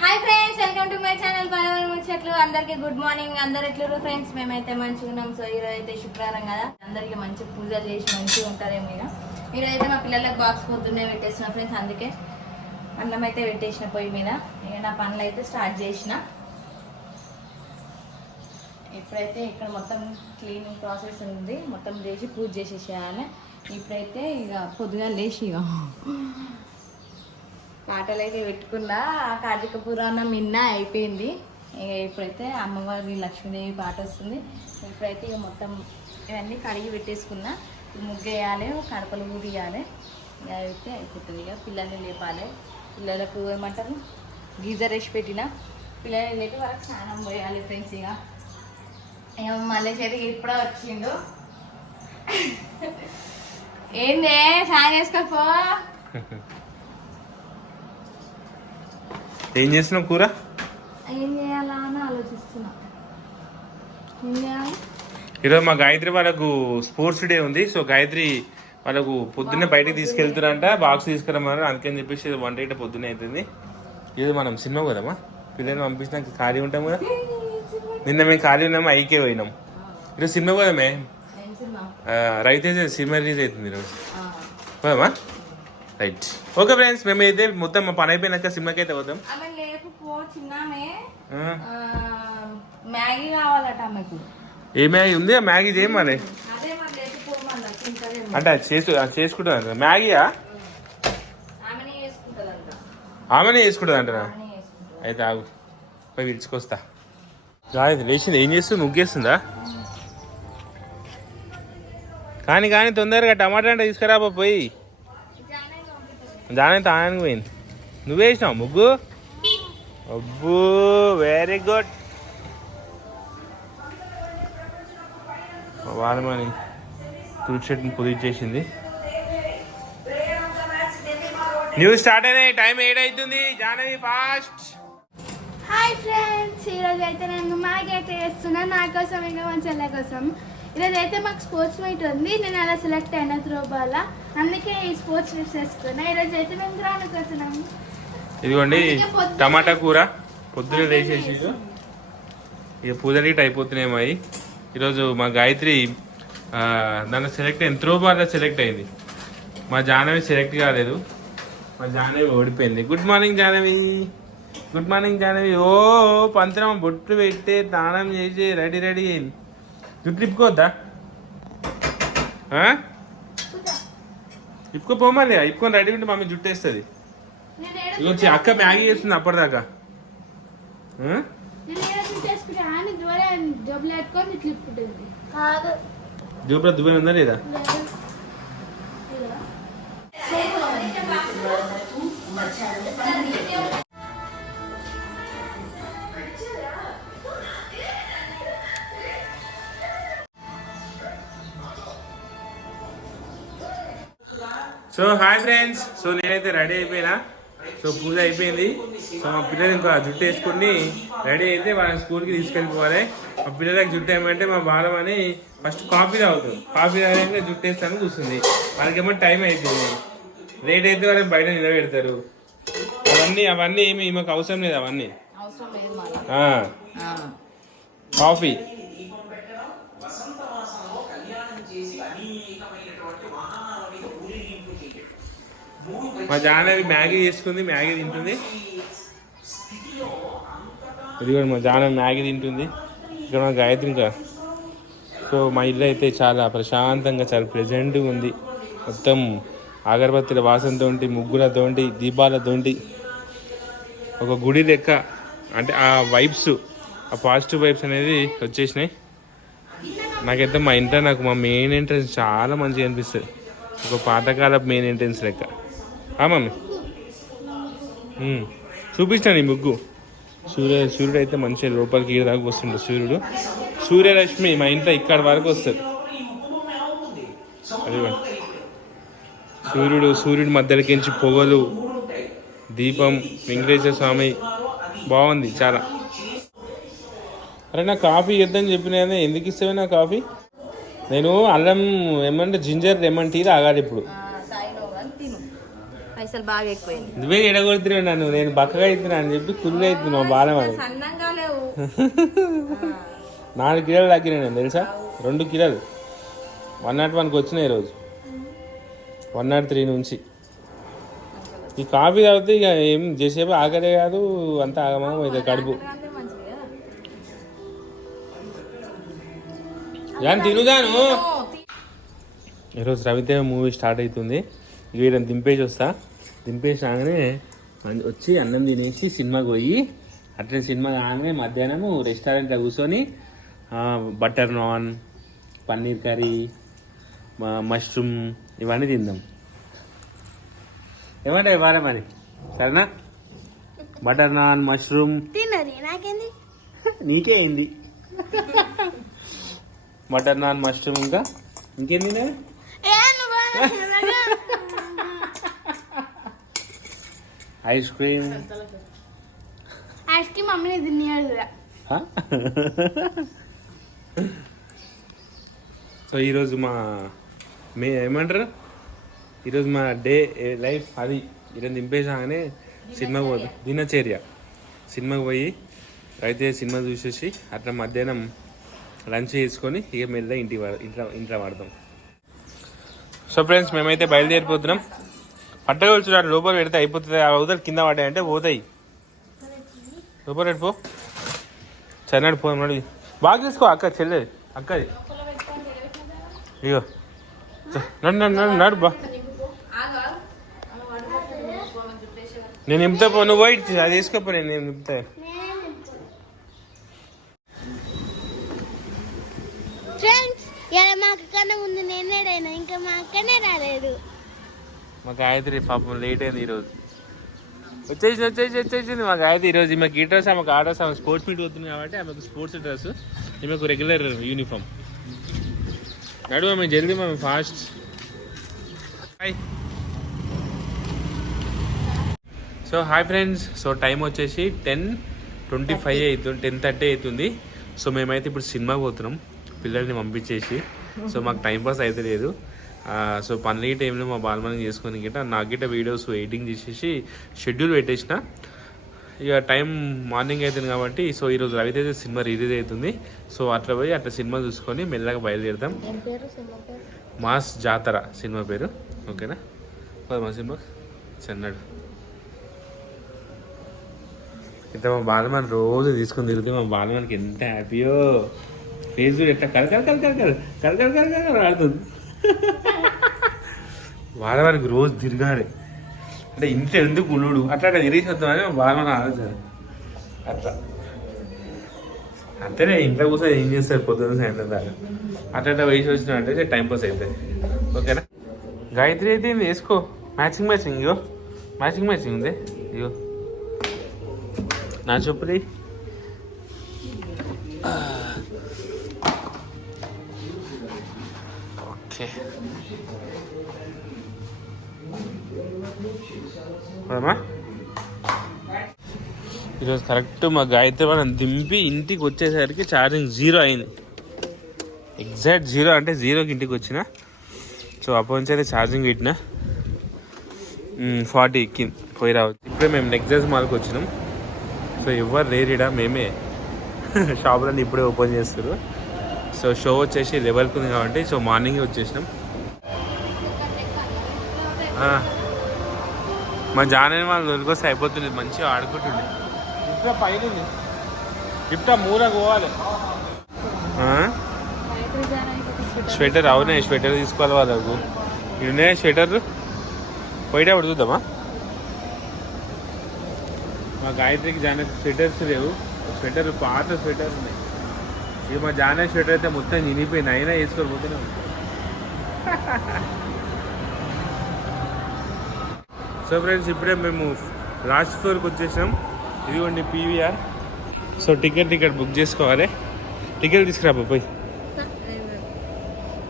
Hi friends welcome to my channel పరవన ముచ్చట్లు అందరికి good morning అందరు ఎట్లున్నారు ఫ్రెండ్స్ మేమైతే మంచిగా ఉన్నాం. సో ఈరోజు అయితే శుక్రవారం కదా. అందరికి మంచి పూజలు చేసి మంచిగా ఉంటారేమో ఇక ఈరోజు అయితే మా పిల్లలకు బాక్స్ పొద్దున్నే పెట్టేసిన ఫ్రెండ్స్ అందుకే అన్నం అయితే పెట్టేసిన పొయ్యి మీద. ఇక నా పనులు అయితే స్టార్ట్ చేసిన. ఇప్పుడైతే ఇక్కడ మొత్తం క్లీనింగ్ ప్రాసెస్ ఉంది. మొత్తం చేసి పూజ చేసేసేయాలి. ఇప్పుడైతే ఇక పొద్దుగా లేచి ఇక పాటలు అయితే పెట్టుకున్నా. ఆ కార్తీక పురాణం నిన్న అయిపోయింది. ఇక ఇప్పుడైతే అమ్మవారి లక్ష్మీదేవి పాట వస్తుంది. ఇప్పుడైతే ఇక మొత్తం ఇవన్నీ కడిగి పెట్టేసుకున్నా. ముగ్గు వేయాలి కడపలు ఊరియాలి ఇక అయితే అయిపోతుంది. ఇక పిల్లల్ని లేపాలి. పిల్లలకు ఏమంటారు? గీజర్ వేసి పెట్టిన. పిల్లల్ని లేపి వాళ్ళకి స్నానం పోయాలి ఫ్రెండ్స్ ఇక. ఇక మళ్ళీ చేతికి ఇప్పుడే వచ్చిండు. ఏందే చేసుకోపో ఏం చేస్తున్నావు కూర? ఏం చేయాలా అని ఆలోచిస్తున్నా. ఏం చేయాలి? ఈరోజు మా గాయత్రి వాళ్ళకు స్పోర్ట్స్ డే ఉంది సో గాయత్రి వాళ్ళకు పొద్దున్నే బయటకు తీసుకెళ్తున్నారంట బాక్స్ తీసుకురమ్మన్నారు అందుకని చెప్పేసి వంట అయితే పొద్దున్నే అవుతుంది ఇది మనం సినిమా పోదామా? పిల్లల్ని పంపించినాక ఖాళీ ఉంటాం కదా. నిన్న మేము ఖాళీ ఉన్నాము? ఐకే పోయినాం. ఈరోజు సినిమా పోదామే? ఏం రైతేజ సినిమా రిలీజ్ అవుతుంది పోదామా? రైట్. ఓకే ఫ్రెండ్స్ మేము అయితే మొత్తం మా పని అయిపోయినాక సినిమాకి అయితే పోదాం. ఆమె లేపు పో చిన్నామే ఆ, ఆ, మ్యాగీ కావాలట ఆమెకు. ఏమే ఉంది? మ్యాగీ చేయమని అంటే చేసు చేసుకుంటుంది మ్యాగీయా? ఆమెనే చేసుకుంటుంది అంటనా చేసుకుంటది. అయితే ఆగు. పోయి పిలుచుకొస్తా. లేచింది. ఏం చేస్తుంది? ముగ్గేస్తుందా కానీ కానీ తొందరగా టమాటా అంటే తీసుకురాబో పోయి. దాని తానానికి పోయింది. నువ్వు వేసినావు ముగ్గు? అబ్బో వెరీ గుడ్ వాళ్ళమని తులసి చెట్టుని పొదిచేసింది న్యూస్ స్టార్ట్ అయినాయి టైం ఎయిట్ అవుతుంది జానవి ఫాస్ట్ హాయ్ ఫ్రెండ్స్ ఈరోజు అయితే నేను మ్యాగీ అయితే చేస్తున్నా. నా కోసం ఇంకా మంచి కోసం. ఈరోజు అయితే మాకు స్పోర్ట్స్ మీట్ ఉంది. నేను అలా సెలెక్ట్ అయిన త్రోబాల్ అందుకే ఈ స్పోర్ట్స్ డ్రెస్ వేసుకున్నా ఈరోజు అయితే మేము గ్రౌండ్కి వచ్చినాము ఇదిగోండి టమాటా కూర. పొద్దునే వేసేసి ఇక పూజలు అయిపోతున్నాయి మావి ఈరోజు మా గాయత్రి దాంట్లో సెలెక్ట్ అయింది. త్రో బాగా సెలెక్ట్ అయింది. మా జాహ్నవి సెలెక్ట్ కాలేదు. మా జాహ్నవి ఓడిపోయింది. Good morning Jahnavi good morning Jahnavi ఓ పంతరం బొట్లు పెట్టి దానం చేసి రెడీ రెడీ. అయింది జుట్టు ఇప్పుకోవద్దా? ఇప్పుకో పోమని ఇప్పుకొని రెడీ ఉంటే మమ్మీ జుట్టు వేస్తుంది అక్క మ్యాగీ చేస్తుంది అప్పటిదాకా. జోబులో దుబాయ్ ఉందా లేదా. సో హాయ్ ఫ్రెండ్స్ సో నేనైతే రెడీ అయిపోయినా. సో పూజ అయిపోయింది. సో మా పిల్లలు ఇంకా జుట్టు వేసుకుని రెడీ అయితే వాళ్ళని స్కూల్కి తీసుకెళ్ళిపోవాలి. మా పిల్లలకి జుట్టు ఏమంటే మా బాలం అని ఫస్ట్ కాఫీ తాగుతారు కాఫీ తాగాక జుట్టు వేస్తాను కూర్చుంది వాళ్ళకేమో టైం అయిపోయింది. లేట్ అయితే వాళ్ళని బయట నిలబెడతారు. అవన్నీ అవన్నీ ఏమి మాకు అవసరం లేదు అవన్నీ. కాఫీ మా జానవి మ్యాగీ చేసుకుంది మ్యాగీ తింటుంది. ఇది కూడా మా జానవి మ్యాగీ తింటుంది. ఇక్కడ మా గాయత్రి ఇంకా. సో మా ఇల్లు అయితే చాలా ప్రశాంతంగా చాలా ప్రెజెంట్గా ఉంది. మొత్తం అగరబత్తిల వాసనతో ముగ్గులతోటి దీపాలతోటి ఒక గుడి లెక్క. అంటే ఆ వైబ్స్ ఆ పాజిటివ్ వైబ్స్ అనేది వచ్చేసినాయి. నాకైతే మా ఇంట్లో నాకు మా మెయిన్ ఎంట్రన్స్ చాలా మంచిగా అనిపిస్తుంది. ఒక పాతకాల మెయిన్ ఎంట్రన్స్ లెక్క. మమ్మీ. ఉమ్. చూపిస్తాను ఈ ముగ్గు. సూర్య సూర్యుడు అయితే మంచిగా లోపలికి ఈ దాకా వస్తుండే సూర్యుడు. సూర్యరశ్మి మా ఇంట్లో ఇక్కడ వరకు వస్తుంది అదిగోండి సూర్యుడు సూర్యుడి మధ్యలోకించి పొగలు దీపం వెంకటేశ్వర స్వామి. బాగుంది చాలా. అరే నా కాఫీ ఇద్దని చెప్పిన ఎందుకు ఇస్తావే నా కాఫీ? నేను అల్లం ఏమంటే జింజర్ లెమన్ టీ తాగాలి ఇప్పుడు ఆ, తాగినావు కానీ తిను పైసలు బాగా ఎక్కువైంది నువ్వే ఎడగొడుతున్నావు నన్ను నేను బక్కగా అవుతున్నా అని చెప్పి కుళ్ళు అవుతున్నావు అని సన్నంగా లేవు. నాలుగు కిలోలు తగ్గినాయి నేను తెలుసా? రెండు కిలోలు. వన్ నాట్ వన్కి వచ్చినాయి ఈరోజు వన్ నాట్ త్రీ నుంచి. ఈ కాఫీ తాగితే ఇక ఏం చేసేపు ఆకలే కాదు అంతా ఆగమం అయితే కడుపు. కానీ తినుగాను ఈరోజు రవితేజ మూవీ స్టార్ట్ అవుతుంది. ఇక వీళ్ళని దింపేసి వస్తా. దింపేసి రాగానే అన్- వచ్చి అన్నం తినేసి సినిమాకి పోయి అట్లనే సినిమా కాగానే మధ్యాహ్నం రెస్టారెంట్లో కూర్చొని butter naan paneer curry mushroom ఇవన్నీ తిందాం. ఏమంటే ఇవ్వాలి మరి? సరేనా? Butter naan mushroom. నీకే అయింది బటర్ నాన్ మష్రూమ్ ఇంకా? ఇంకేం తిన్నావు ఏ నువ్వు అనవసరంగా. Ice cream. ఐస్ క్రీమ్ మమ్మీని తినేయాలి సో ఈరోజు మా మే ఏమంటారు? ఈరోజు మా డే లైఫ్ అది. ఈరోజు దింపేసాగానే సినిమాకి పోతాం దినచర్య. సినిమాకి పోయి అయితే సినిమా చూసేసి అట్లా మధ్యాహ్నం లంచ్ చేసుకొని ఇక మెల్ల ఇంటి ఇంట్లో ఇంట్లో వాడతాం సో ఫ్రెండ్స్ మేమైతే బయలుదేరిపోతున్నాం. పట్టగొలుచు లోపల పెడితే అయిపోతుంది. ఆ అవతల కింద పడ్డాయి అంటే పోతాయి. లోపల పెట్టుకో చెన్నడు పో మరి బాగా తీసుకో అక్క చెల్లె. అక్కది. ఇగో. చ, నడు నడు నడు నడు బా. నేను నింపుతా పో. నువ్వు పోయి అది తీసుకోపో నేను నేను నింపుతా. ఫ్రెండ్స్ ఇలా మా అక్క కన్నా ముందు నేనేడైనా ఇంకా మా అక్కనే రాలేదు. మా గాయత్రి పాపం లేట్ అయింది ఈరోజు. వచ్చేసి వచ్చేసి వచ్చేసింది మా గాయత్రి. ఈరోజు ఈమె ఈ డ్రెస్ ఆమెకు ఆ డ్రెస్ ఆమె స్పోర్ట్స్ మీట్ వస్తుంది కాబట్టి ఆమెకు స్పోర్ట్స్ డ్రెస్ ఈమెకు రెగ్యులర్ యూనిఫామ్ నడు ఆమె జల్దీ మేము fast hi so hi friends so time వచ్చేసి టెన్ ట్వంటీ ఫైవ్ అవుతుంది టెన్ థర్టీ అవుతుంది సో మేమైతే ఇప్పుడు సినిమాకి పోతున్నాం. పిల్లల్ని పంపించేసి. సో మాకు టైం పాస్ అయితే లేదు సో పని టైంలో మా బాలమని చేసుకుని గిట్ట నా గిట్ట వీడియోస్ ఎడిటింగ్ చేసేసి షెడ్యూల్ పెట్టేసిన ఇక టైం మార్నింగ్ అవుతుంది కాబట్టి సో ఈరోజు రవితేజ సినిమా రిలీజ్ అవుతుంది సో అట్లా పోయి అట్లా సినిమా చూసుకొని మెల్లగా బయలుదేరుతాం మాస్ జాతర సినిమా పేరు ఓకేనా మా సినిమా చెన్నాడు ఇంత మా బాలమన్ రోజు తీసుకుని తిరిగితే మా బాలమన్కి ఎంత హ్యాపీయో ఫేస్ ఎట్లా కలకల కలకల కలకల కలకల కలకల ఆడుతుంది బాలవానికి రోజు తిరగాలి. అంటే ఇంత ఎందుకు ఉండు అట్లా తిరిగి వద్దామని మా ఆలోచన అట్లా. అంతేనే ఇంట్లో కూర్చొని ఏం చేస్తారు పొద్దున్న సాయంత్రం దాకా. అట్లా అట్లా వయసు వచ్చినట్టే టైం పాస్ అవుతుంది ఓకేనా? గాయత్రి అయితే వేసుకో. మ్యాచింగ్ మ్యాచింగ్ ఇగో. మ్యాచింగ్ మ్యాచింగ్ ఉంది. ఇగో. నా చెప్పుది పోదామా? ఈరోజు కరెక్ట్ మా గాయత్రి వాళ్ళని దింపి ఇంటికి వచ్చేసరికి ఛార్జింగ్ జీరో అయింది. ఎగ్జాక్ట్ జీరో అంటే జీరోకి ఇంటికి వచ్చిన. సో అప్పటి నుంచి అయితే ఛార్జింగ్ పెట్టిన. ఫార్టీ ఎక్కింది పోయి రావచ్చు. ఇప్పుడే మేము నెక్సెస్ మాల్కి వచ్చినాం. సో ఎవరు లేరిడా? మేమే. షాపులన్నీ ఇప్పుడే ఓపెన్ చేస్తారు సో షో వచ్చేసి లెవెల్కి ఉంది కాబట్టి సో మార్నింగ్ వచ్చేసినాం. మా జానని వాళ్ళు దొరికొస్తే అయిపోతుంది మంచిగా ఆడుకుంటుండే. ఇట్లా పైన. ఇట్లా మూల పోవాలి? స్వెటర్ అవునే స్వెటర్ తీసుకోవాలి వాళ్ళకు. ఇన్నే స్వెటర్? పోయేటప్పుడు చూద్దామా? మా గాయత్రికి జాన స్వెటర్స్ లేవు. స్వెటర్ పాత స్వెటర్ ఉన్నాయి. ఇది మా జానే షర్ట్ అయితే మొత్తం నినిపోయింది అయినా వేసుకొని పోతూనే సో ఫ్రెండ్స్ ఇప్పుడే మేము లాస్ట్ ఫ్లోర్కి వచ్చేసాం. ఇదిగోండి PVR. So ticket ticket book చేసుకోవాలి. టికెట్ తీసుకురా పోయి.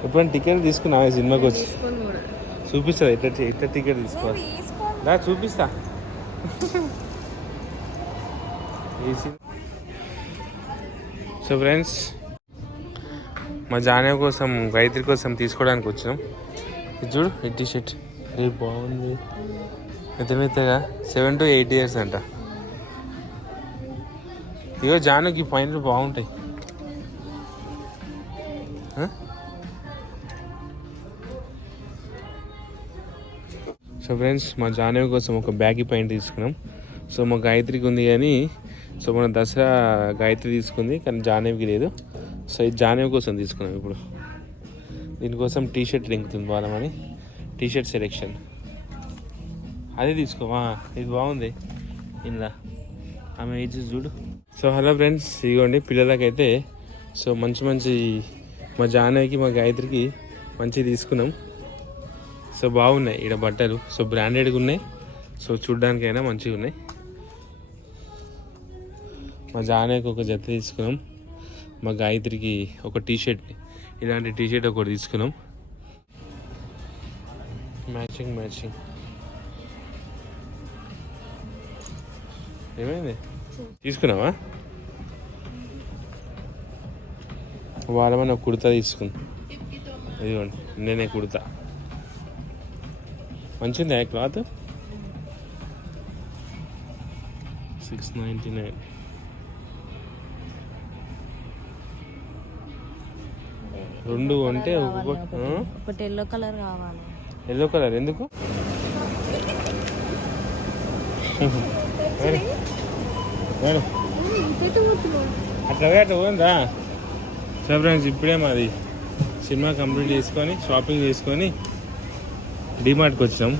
ఎప్పుడైనా టికెట్ తీసుకున్నా సినిమాకి వచ్చి? చూపిస్తా ఇట్లా ఇట్లా టికెట్ తీసుకోవాలి? దా చూపిస్తా. ఏసీ సో ఫ్రెండ్స్ మా జానే కోసం గాయత్రి కోసం తీసుకోవడానికి వచ్చినాం. ఇది చూడు ఈ టీ షర్ట్. ఏ బాగుంది. మెత్త మెత్తగా సెవెన్ టు ఎయిట్ ఇయర్స్ అంట. ఇగో జానుకి పాయింట్లు బాగుంటాయి? సో ఫ్రెండ్స్ మా జానవి కోసం ఒక బ్యాగీ పాయింట్ తీసుకున్నాం. సో మా గాయత్రికి ఉంది కానీ సో మన దసరా గాయత్రి తీసుకుంది కానీ జానేవికి లేదు. సో ఇది జానవి కోసం తీసుకున్నాం ఇప్పుడు. దీనికోసం టీ షర్ట్ రింకుతుంది వాళ్ళమని టీ షర్ట్ సెలెక్షన్. అదే తీసుకోమా ఇది బాగుంది. ఇందులో ఆమె ఏజ్ చూడు. సో హలో ఫ్రెండ్స్ ఇదిగోండి పిల్లలకైతే సో మంచి మంచి మా జానేవికి మా గాయత్రికి మంచి తీసుకున్నాం. సో బాగున్నాయి ఇక్కడ బట్టలు. సో బ్రాండెడ్గా ఉన్నాయి. సో చూడ్డానికైనా మంచిగా ఉన్నాయి. మా జానకి ఒక జత తీసుకున్నాం. మా గాయత్రికి ఒక టీషర్ట్ ఇలాంటి టీషర్ట్ ఒకటి తీసుకున్నాం. Matching matching. ఏమైంది? తీసుకున్నావా? వాళ్ళమని ఒక కుర్తా తీసుకుంది ఇదిగోండి నేనే కుర్తా. మంచిది క్లాత్? Six ninety nine. రెండు ఒక్కొక్క ఒకటి ఎల్లో కలర్ కావాలి. ఎల్లో కలర్ ఎందుకు. అట్లా అట్లా పోయిందా? సో ఫ్రెండ్స్ ఇప్పుడే మాది సినిమా కంప్లీట్ చేసుకొని షాపింగ్ చేసుకొని డిమార్ట్కి వచ్చినాం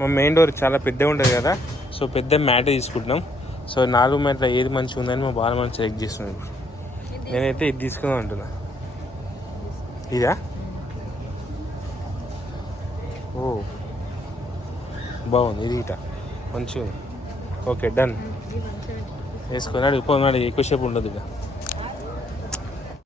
మా మెయిన్ డోర్ చాలా పెద్దగా ఉంటుంది కదా సో పెద్ద మ్యాట్ తీసుకుంటున్నాం. సో నాలుగు మ్యాట్ల ఏది మంచిగా ఉందని మా బాల మనం సెలెక్ట్ చేస్తున్నాం నేనైతే ఇది తీసుకుందాం అంటున్నా. ఇదా? ఓ. బాగుంది ఇది ఇట. మంచిగా ఓకే డన్. వేసుకొని అడిగి పోనాడు ఎక్కువసేపు ఉండదు ఇక.